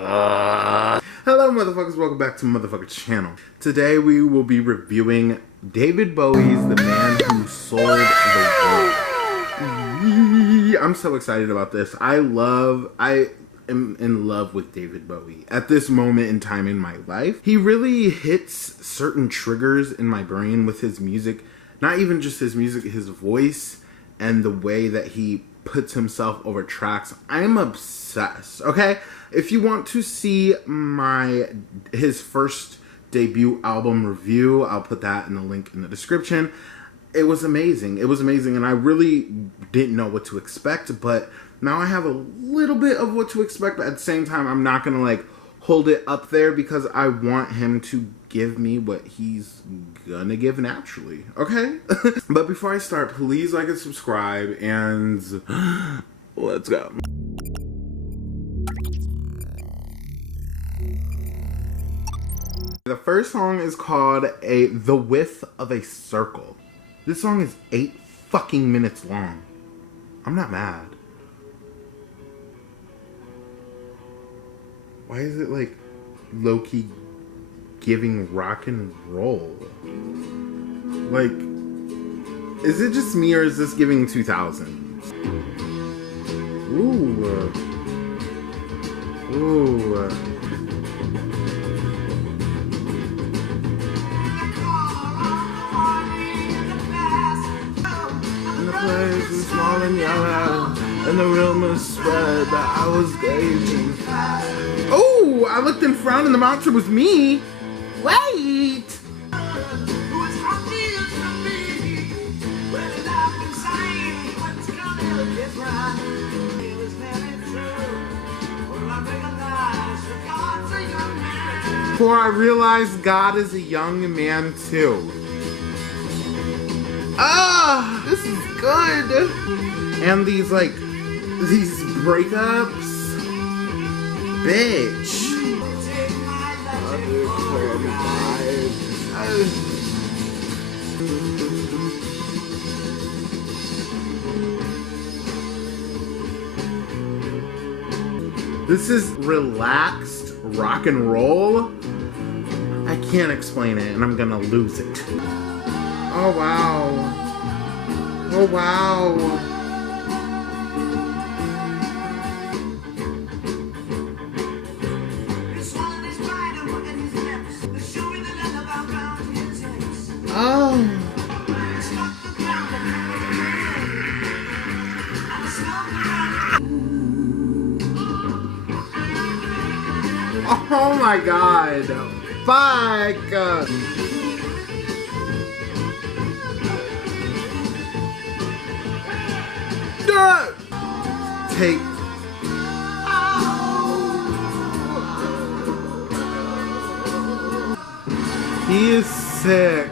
Hello motherfuckers, welcome back to motherfucker channel. Today we will be reviewing David Bowie's The Man Who Sold the World. I'm so excited about this. I am in love with David Bowie. At this moment in time in my life, he really hits certain triggers in my brain with his music. Not even just his music, his voice and the way that he puts himself over tracks. I'm obsessed, okay? If you want to see his first debut album review, I'll put that in the link in the description. It was amazing. It was amazing, and I really didn't know what to expect, but now I have a little bit of what to expect, but at the same time, I'm not gonna like hold it up there because I want him to give me what he's gonna give naturally, okay? But before I start, please like and subscribe, and let's go. The first song is called The Width of a Circle. This song is 8 fucking minutes long. I'm not mad. Why is it like low-key giving rock and roll? Like, is it just me or is this giving 2000s? Ooh. Ooh. Place was small and yellow, and the rumors spread that I was gauging. Oh, I looked in front and the monster was me. Wait. For I realized God is a young man too. Ah, this is good. And these breakups, bitch. This is relaxed rock and roll. I can't explain it, and I'm gonna lose it. Oh wow. Oh wow. Oh. Oh my god. Fuck. Take. He is sick.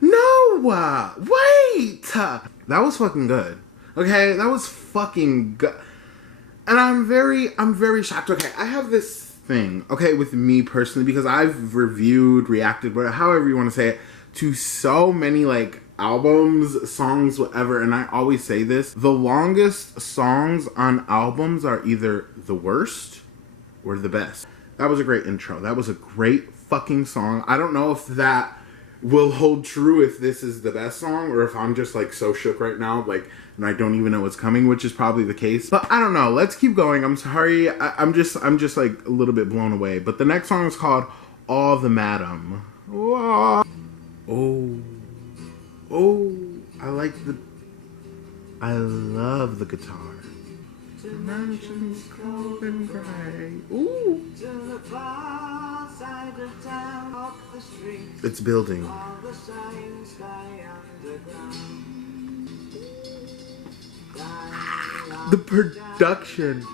No! Wait! That was fucking good. Okay, that was fucking good. And I'm very shocked. Okay, I have this thing, okay, with me personally, because I've reviewed, reacted, whatever, however you want to say it, to so many like albums, songs, whatever, and I always say this: the longest songs on albums are either the worst or the best. That was a great intro. That was a great fucking song. I don't know if that will hold true if this is the best song or if I'm just like so shook right now, like, and I don't even know what's coming, which is probably the case. But I don't know. Let's keep going. I'm sorry. I'm just like a little bit blown away. But the next song is called All the Madmen. Oh. Oh. I love the guitar. Mansions cold and gray. Ooh. It's building. The production.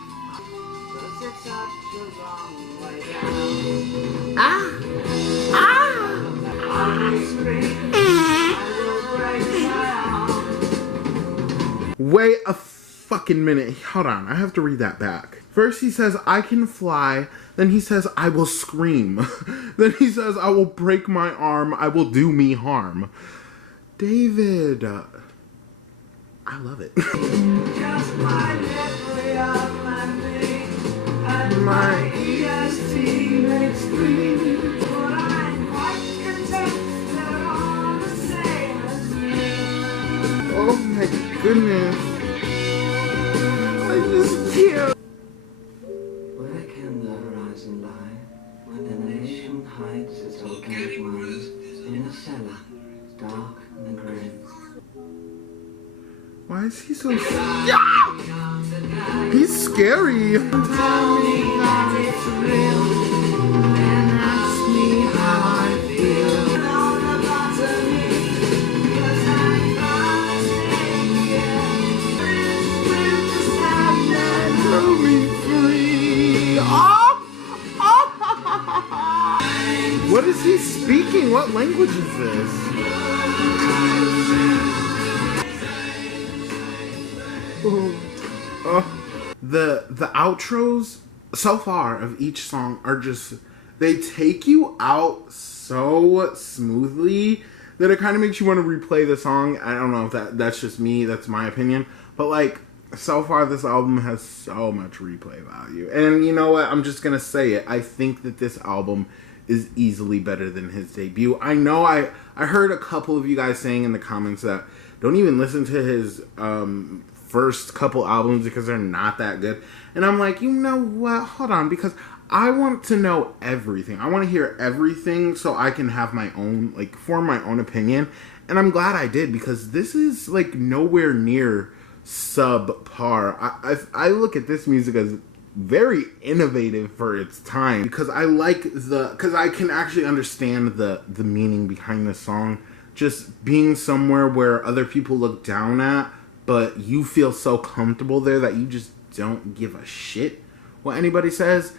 Wait a fucking minute. Hold on. I have to read that back. First he says, I can fly. Then he says, I will scream. Then he says, I will break my arm. I will do me harm. David. I love it. Just my memory of landing, and my EST makes me. But I'm quite content they're all the same as me. Oh my goodness. I just can't. Where can the horizon lie when the nation hides its organic minds in a cellar, dark and grim? Why is he so He's scary. Tell me that it's real, and ask me how I feel. On the bottom, 'cause I'm gonna stay here. With the sadness. Throw me free. What is he speaking? What language is this? The outros so far of each song are just, they take you out so smoothly that it kind of makes you want to replay the song. I don't know if that's just me, that's my opinion, but like so far this album has so much replay value. And you know what, I'm just gonna say it, I think that this album is easily better than his debut. I know I heard a couple of you guys saying in the comments that don't even listen to his first couple albums because they're not that good. And I'm like, you know what? Hold on, because I want to know everything. I want to hear everything so I can have my own, like, form my own opinion. And I'm glad I did, because this is like nowhere near subpar. I look at this music as very innovative for its time, because I like because I can actually understand the meaning behind the song. Just being somewhere where other people look down at, but you feel so comfortable there that you just don't give a shit what anybody says.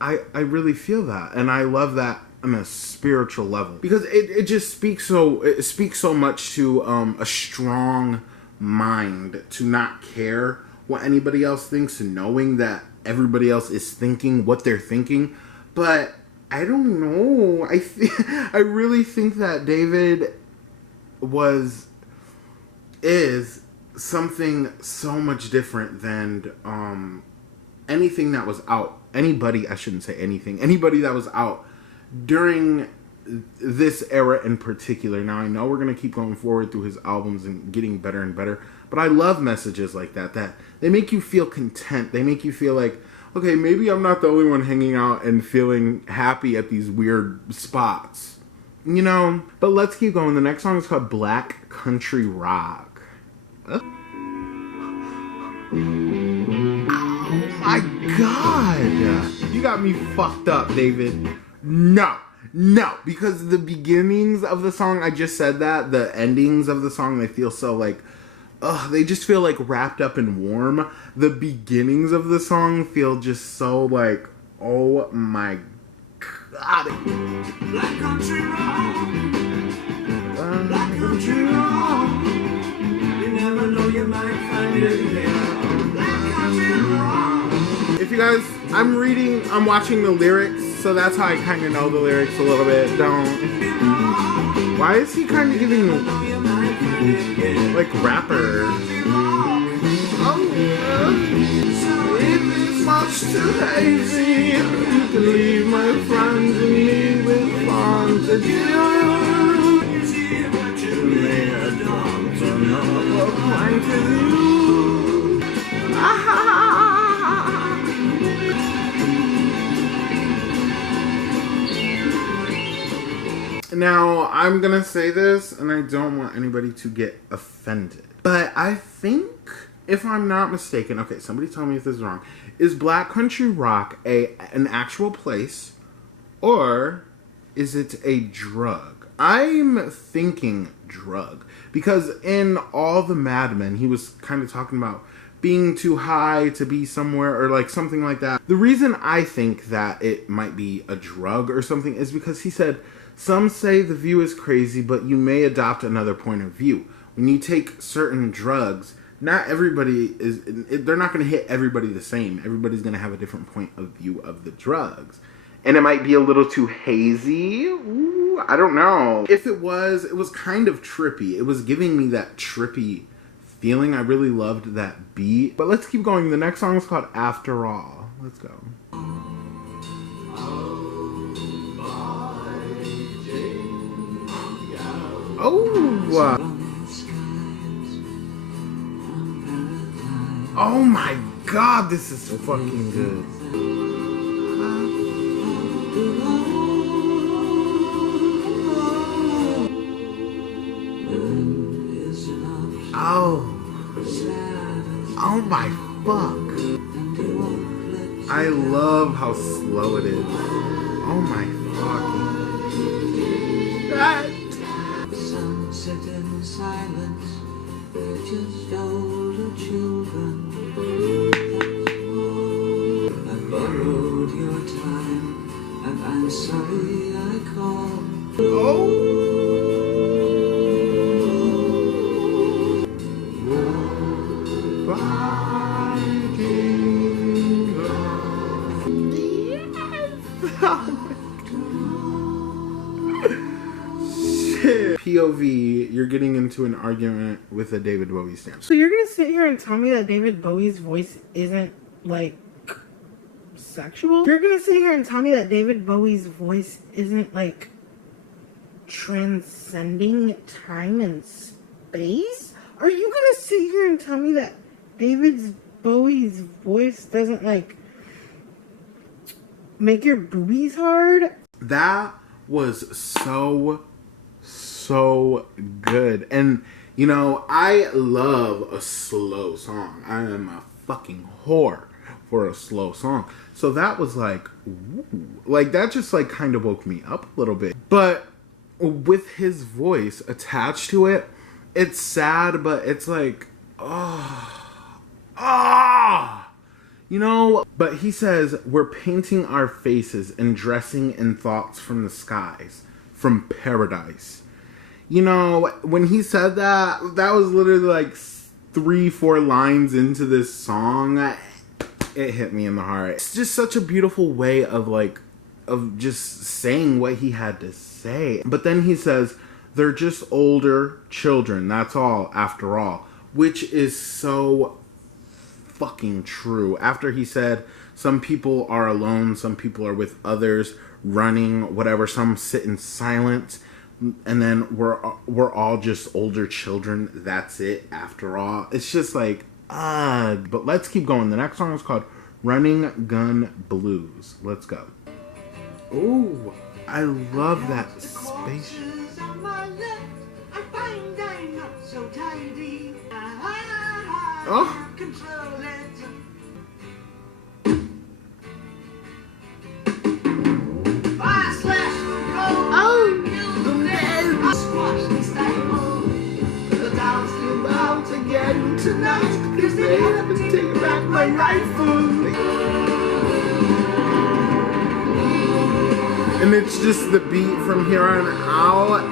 I really feel that, and I love that on a spiritual level, because it just speaks so much to a strong mind, to not care what anybody else thinks, knowing that everybody else is thinking what they're thinking. But I don't know, I really think that David is something so much different than anything that was out. Anybody that was out during this era in particular. Now, I know we're going to keep going forward through his albums and getting better and better, but I love messages like that they make you feel content. They make you feel like, okay, maybe I'm not the only one hanging out and feeling happy at these weird spots, you know? But let's keep going. The next song is called Black Country Rock. Oh my God! You got me fucked up, David. No, because the beginnings of the song, I just said that, the endings of the song, they feel so like, they just feel like wrapped up and warm. The beginnings of the song feel just so like, oh my God. Black country rock, black country rock. You never know, you might find it there. Black country rock. If you guys, I'm watching the lyrics, so that's how I kind of know the lyrics a little bit. Why is he kind of giving like rapper? Oh yeah. If it's much too hazy, you can leave my friends and me with fun to do. You see what you made a drum to know what point to do. Now, I'm gonna say this, and I don't want anybody to get offended, but I think, if I'm not mistaken, okay, somebody tell me if this is wrong, is Black Country Rock an actual place, or is it a drug? I'm thinking drug, because in all the Madmen, he was kind of talking about being too high to be somewhere, or like something like that. The reason I think that it might be a drug or something is because he said, some say the view is crazy, but you may adopt another point of view. When you take certain drugs, not everybody is, they're not going to hit everybody the same. Everybody's going to have a different point of view of the drugs. And it might be a little too hazy. Ooh, I don't know. If it was kind of trippy. It was giving me that trippy feeling. I really loved that beat. But let's keep going. The next song is called After All. Let's go. Oh! Oh my god, this is so fucking good. Oh. Oh my fuck. I love how slow it is. Oh my fucking. That. Sunset in silence, they're just older children. I borrowed your time, and I'm sorry I called. Oh. POV, you're getting into an argument with a David Bowie stan. So you're gonna sit here and tell me that David Bowie's voice isn't, like, sexual? You're gonna sit here and tell me that David Bowie's voice isn't, like, transcending time and space? Are you gonna sit here and tell me that David Bowie's voice doesn't, like, make your boobies hard? That was so good. And you know, I love a slow song. I am a fucking whore for a slow song. So that was like, ooh, like that just like kind of woke me up a little bit. But with his voice attached to it, it's sad, but it's like, you know. But he says, we're painting our faces and dressing in thoughts from the skies, from paradise. You know, when he said that, that was literally like 3-4 lines into this song. It hit me in the heart. It's just such a beautiful way of like, of just saying what he had to say. But then he says, they're just older children. That's all, after all. Which is so fucking true. After he said, some people are alone, some people are with others, running, whatever. Some sit in silence. And then we're all just older children. That's it, after all. It's just like, but let's keep going. The next song is called Running Gun Blues. Let's go. Ooh, I love that spaceship. Oh. Tonight, cause they haven't taken back my rifle. And it's just the beat from here on out.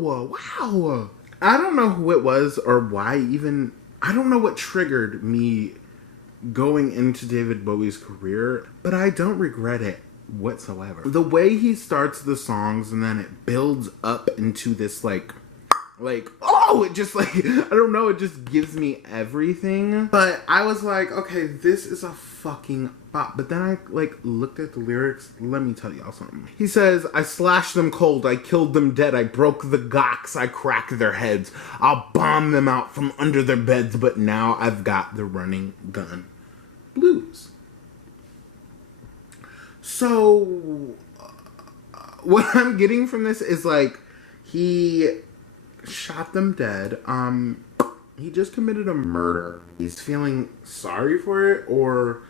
Wow. I don't know who it was or why even. I don't know what triggered me going into David Bowie's career, but I don't regret it whatsoever. The way he starts the songs and then it builds up into this like, oh, it just like, I don't know, it just gives me everything. But I was like, okay, this is a fucking bop. But then I like looked at the lyrics. Let me tell y'all something. He says, I slashed them cold, I killed them dead, I broke the gocks, I cracked their heads, I'll bomb them out from under their beds, but now I've got the running gun blues. So what I'm getting from this is like, he shot them dead. He just committed a murder. He's feeling sorry for it, or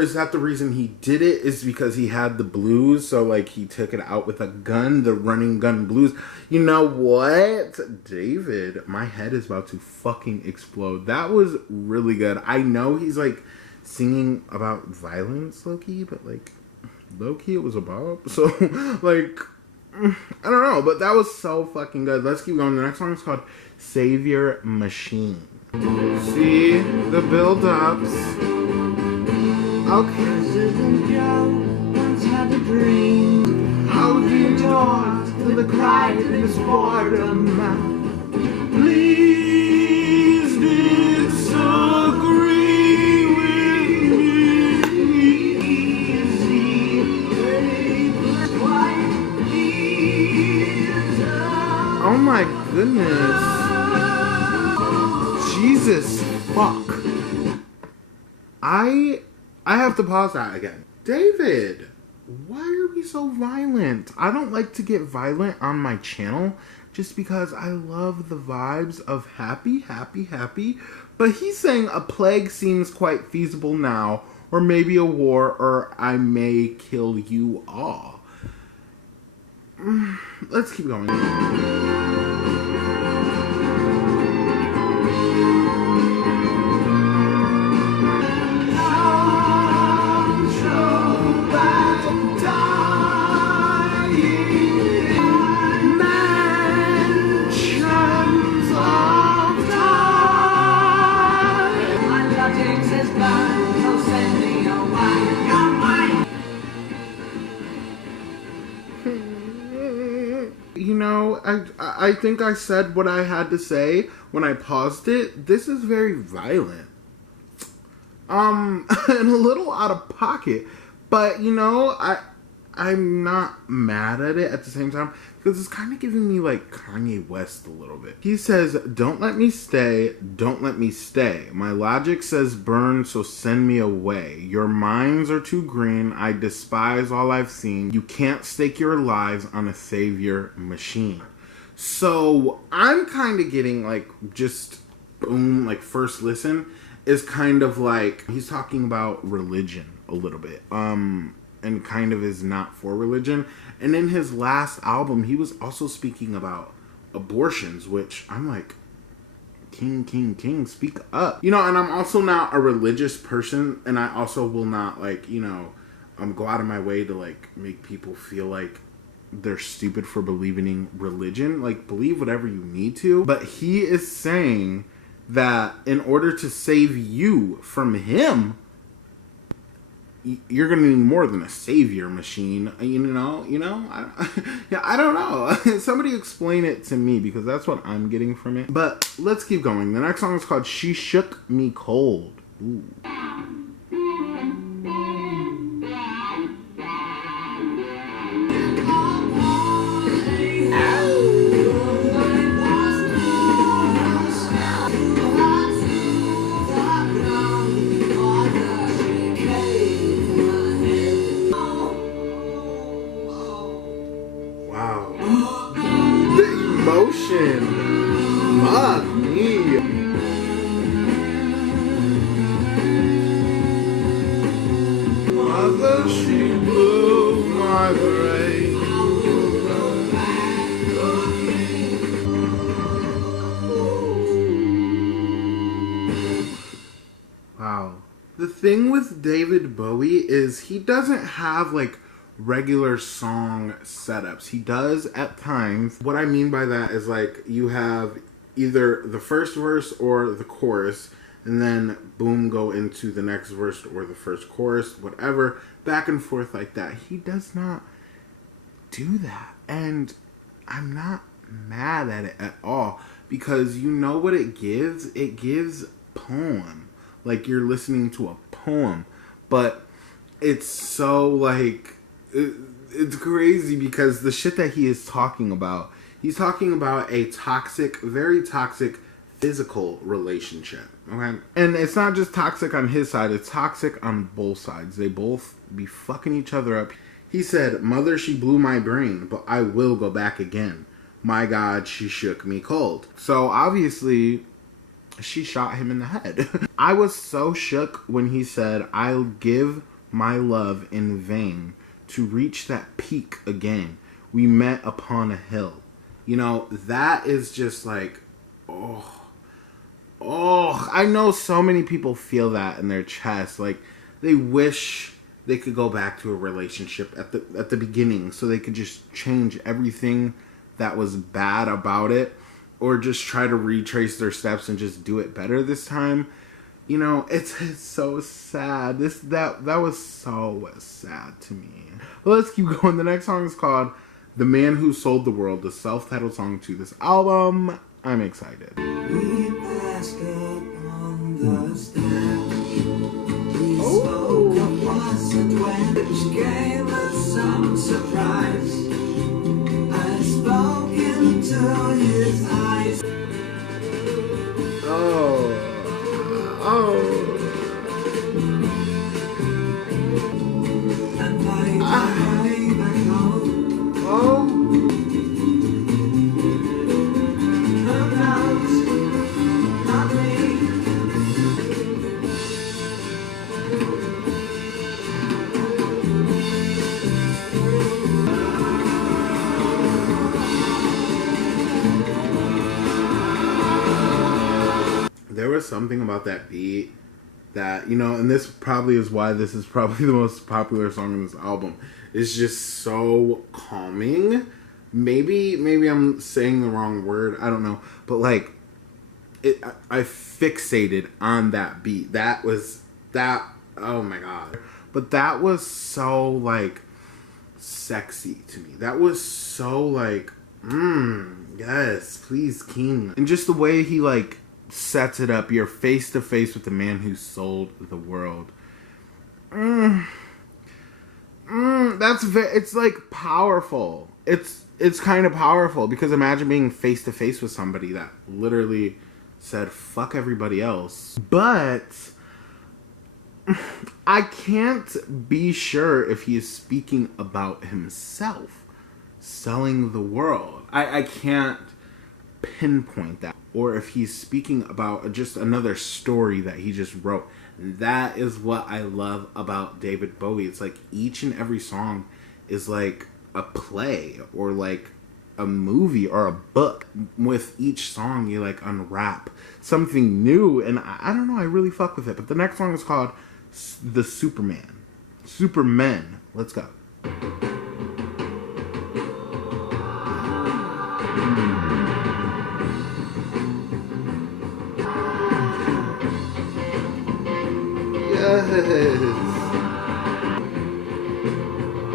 is that the reason he did it is because he had the blues, so like he took it out with a gun, the running gun blues. You know what, David, my head is about to fucking explode. That was really good. I know he's like singing about violence, low-key, but like low-key it was a bop. So like, I don't know, but that was so fucking good. Let's keep going. The next song is called Savior Machine. See the build-ups. Okay. President Joe once had a dream. How do you Doors till the cried in his boredom? Please disagree with me. easy, white Oh my goodness. Jesus fuck. I have to pause that again. David, why are we so violent? I don't like to get violent on my channel just because I love the vibes of happy, happy, happy. But he's saying a plague seems quite feasible now, or maybe a war, or I may kill you all. Let's keep going. You know, I think I said what I had to say when I paused it. This is very violent. And a little out of pocket. But, you know, I'm not mad at it at the same time, because it's kind of giving me like Kanye West a little bit. He says, don't let me stay, don't let me stay. My logic says burn, so send me away. Your minds are too green, I despise all I've seen. You can't stake your lives on a savior machine. So I'm kind of getting like just boom, like first listen is kind of like he's talking about religion a little bit. And kind of is not for religion. And in his last album, he was also speaking about abortions, which I'm like, King, speak up. You know, and I'm also not a religious person, and I also will not, like, you know, go out of my way to, like, make people feel like they're stupid for believing in religion. Like, believe whatever you need to. But he is saying that in order to save you from him, you're gonna need more than a savior machine, you know. I don't know. Somebody explain it to me, because that's what I'm getting from it. But let's keep going. The next song is called "She Shook Me Cold." Ooh. Fuck me. Mother, she blew my brain. Wow. The thing with David Bowie is he doesn't have like regular song setups. He does at times. What I mean by that is like you have either the first verse or the chorus, and then boom, go into the next verse or the first chorus, whatever, back and forth like that. He does not do that, and I'm not mad at it at all, because you know what it gives? It gives poem. Like you're listening to a poem, but it's so like it's crazy, because the shit that he is talking about, he's talking about a toxic, very toxic physical relationship, okay? And it's not just toxic on his side, it's toxic on both sides. They both be fucking each other up. He said, "Mother, she blew my brain, but I will go back again. My God, she shook me cold." So obviously, she shot him in the head. I was so shook when he said, "I'll give my love in vain to reach that peak again. We met upon a hill." You know, that is just like, oh, I know so many people feel that in their chest. Like, they wish they could go back to a relationship at the beginning, so they could just change everything that was bad about it, or just try to retrace their steps and just do it better this time. You know, it's so sad. That was so sad to me. But let's keep going. The next song is called "The Man Who Sold the World," the self-titled song to this album. I'm excited. We passed up on the step. We spoke of wasn't when, which gave us some surprise. I spoke into his eyes. Oh. And I back home. Oh. Who knows? Not me. There was something about that beat that, you know, and this probably is why this is probably the most popular song in this album. It's just so calming. Maybe I'm saying the wrong word. I don't know. But like, I fixated on that beat. That, oh my God. But that was so like sexy to me. That was so like, yes, please, king. And just the way he like sets it up. You're face to face with the man who sold the world. It's like powerful. It's kind of powerful because imagine being face to face with somebody that literally said fuck everybody else. But I can't be sure if he is speaking about himself selling the world. I can't pinpoint that, or if he's speaking about just another story that he just wrote. That is what I love about David Bowie. It's like each and every song is like a play or like a movie or a book. With each song you like unwrap something new, and I don't know, I really fuck with it. But the next song is called The Supermen. Let's go.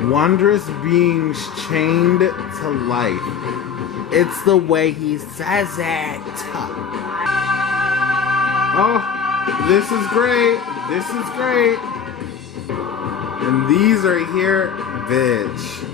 Wondrous beings chained to life. It's the way he says it. Oh, this is great. This is great. And these are here, bitch.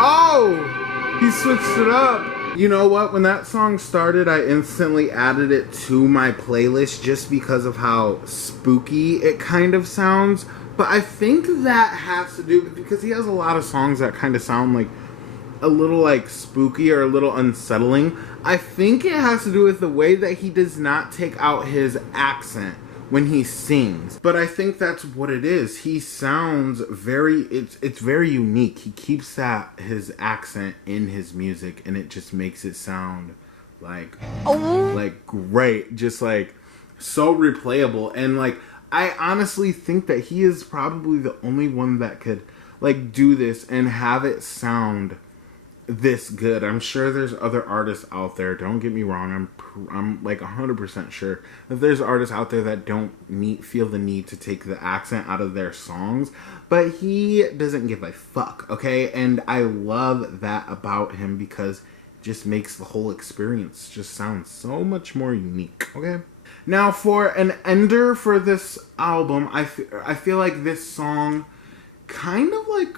Oh, he switched it up. You know what? When that song started, I instantly added it to my playlist just because of how spooky it kind of sounds. But I think that has to do with, because he has a lot of songs that kind of sound like a little like spooky or a little unsettling. I think it has to do with the way that he does not take out his accent when he sings. But I think that's what it is. He sounds very, it's very unique. He keeps his accent in his music, and it just makes it sound like great, just like so replayable. And like, I honestly think that he is probably the only one that could like do this and have it sound this good. I'm sure there's other artists out there, don't get me wrong, I'm like 100% sure that there's artists out there that don't feel the need to take the accent out of their songs, but he doesn't give a fuck, okay? And I love that about him because it just makes the whole experience just sound so much more unique, okay? Now for an ender for this album, I feel like this song kind of like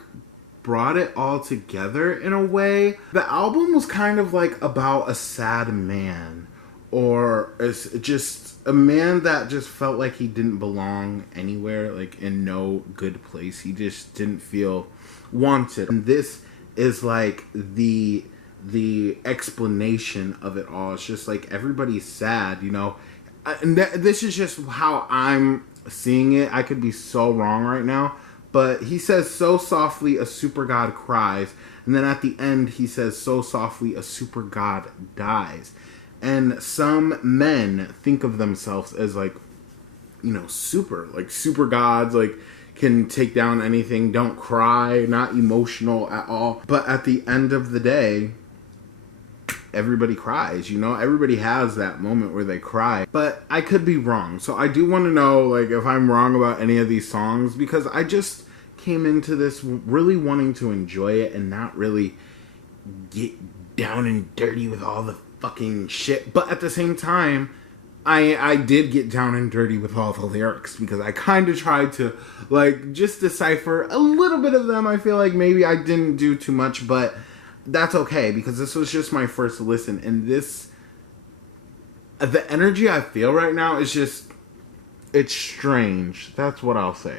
brought it all together in a way. The album was kind of like about a sad man, or just a man that just felt like he didn't belong anywhere, like in no good place. He just didn't feel wanted. And this is like the explanation of it all. It's just like everybody's sad, you know. And this is just how I'm seeing it. I could be so wrong right now. But he says, so softly a super god cries. And then at the end, he says, so softly a super god dies. And some men think of themselves as like super gods, like, can take down anything, don't cry, not emotional at all. But at the end of the day, everybody cries, everybody has that moment where they cry. But I could be wrong, so I do want to know, like, if I'm wrong about any of these songs, because I just came into this really wanting to enjoy it and not really get down and dirty with all the fucking shit. But at the same time, I did get down and dirty with all the lyrics, because I kind of tried to, like, just decipher a little bit of them. I feel like maybe I didn't do too much, but that's okay, because this was just my first listen, and the energy I feel right now is just, it's strange. That's what I'll say.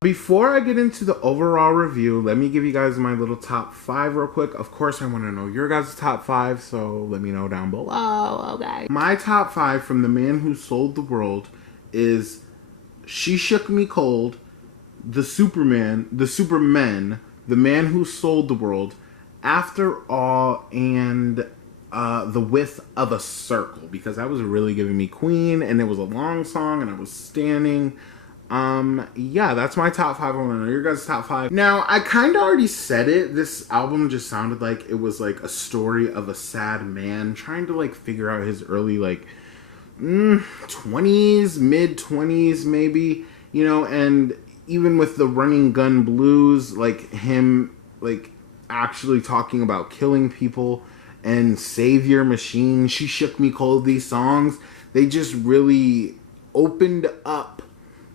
Before I get into the overall review, let me give you guys my little top 5 real quick. Of course, I want to know your guys' top 5, so let me know down below, okay? My top 5 from the man who sold the world is She Shook Me Cold, the Supermen, the man who sold the world, After All, and The Width of a Circle, because that was really giving me Queen, and it was a long song, and I was standing. Yeah, that's my top 5. I want to know your guys' top 5. Now, I kind of already said it. This album just sounded like it was like a story of a sad man trying to, like, figure out his early, like, 20s, mid-20s maybe, and even with the Running Gun Blues, like, him, like, actually talking about killing people, and Savior Machine, She Shook Me Cold, these songs, they just really opened up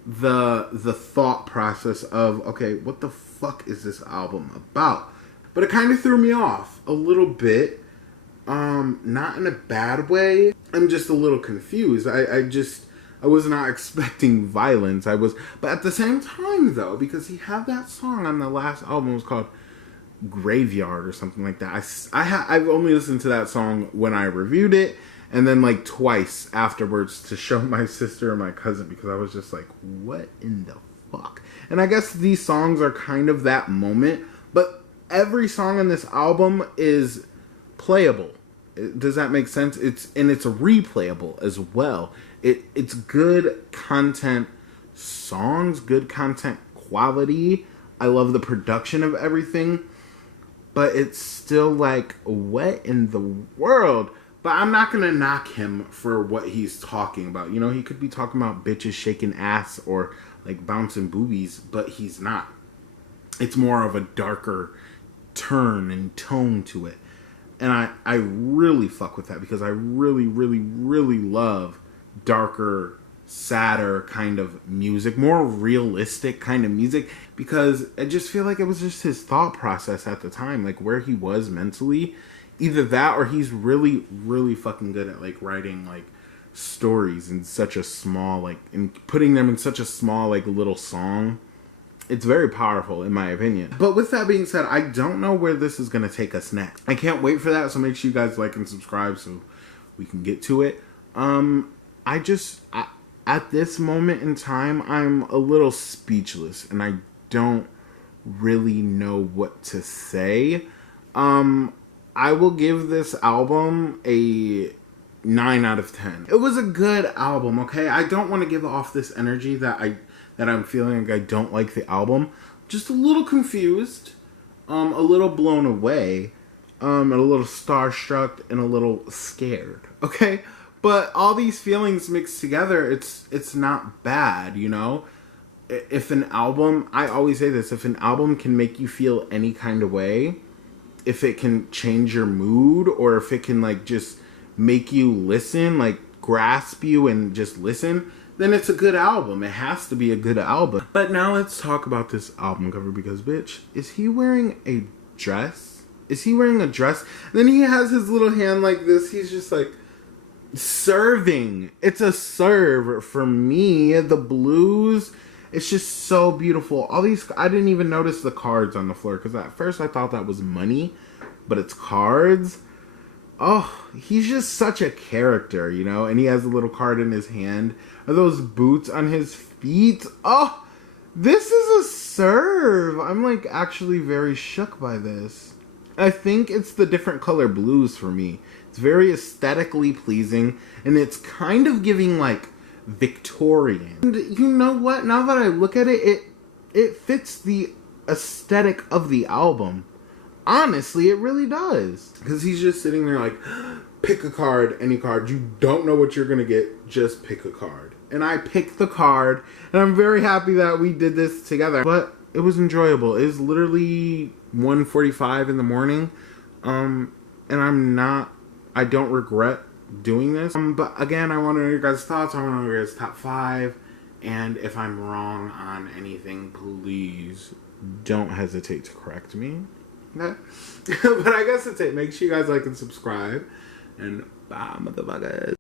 the thought process of, okay, what the fuck is this album about? But it kind of threw me off a little bit, not in a bad way. I'm just a little confused. I was not expecting violence. But at the same time though, because he had that song on the last album, it was called Graveyard or something like that. I've only listened to that song when I reviewed it, and then, like, twice afterwards to show my sister and my cousin, because I was just like, what in the fuck? And I guess these songs are kind of that moment, but every song on this album is playable. Does that make sense? It's replayable as well. It's good content songs, good content quality. I love the production of everything, but it's still like, what in the world? But I'm not going to knock him for what he's talking about. He could be talking about bitches shaking ass or, like, bouncing boobies, but he's not. It's more of a darker turn and tone to it. And I really fuck with that, because I really, really, really love darker, sadder kind of music, more realistic kind of music, because I just feel like it was just his thought process at the time, like, where he was mentally. Either that, or he's really, really fucking good at, like, writing, like, stories in such a small, like, and putting them in such a small, like, little song. It's very powerful, in my opinion. But with that being said, I don't know where this is going to take us next. I can't wait for that, so make sure you guys like and subscribe so we can get to it. At this moment in time, I'm a little speechless, and I don't really know what to say. I will give this album a 9 out of 10. It was a good album, okay? I don't want to give off this energy that I'm feeling like I don't like the album. Just a little confused, a little blown away, and a little starstruck, and a little scared, okay? But all these feelings mixed together, it's not bad, If an album, I always say this, if an album can make you feel any kind of way, if it can change your mood, or if it can, like, just make you listen, like, grasp you and just listen, then it's a good album. It has to be a good album. But now let's talk about this album cover, because, bitch, is he wearing a dress? Is he wearing a dress? And then he has his little hand like this. He's just, like, serving. It's a serve for me. The blues, it's just so beautiful. All these, I didn't even notice the cards on the floor, because at first I thought that was money, but it's cards. Oh, he's just such a character, and he has a little card in his hand. Are those boots on his feet? Oh, this is a serve. I'm, like, actually very shook by this. I think it's the different color blues for me. It's very aesthetically pleasing, and it's kind of giving like Victorian. And you know what? Now that I look at it, it fits the aesthetic of the album. Honestly, it really does. Because he's just sitting there like, pick a card, any card. You don't know what you're going to get. Just pick a card. And I picked the card. And I'm very happy that we did this together. But it was enjoyable. It was literally 1:45 in the morning. And I don't regret doing this. But again, I want to know your guys' thoughts. I want to know your guys' top 5. And if I'm wrong on anything, please don't hesitate to correct me. Okay? But I guess that's it. Make sure you guys like and subscribe. And bye, motherfuckers.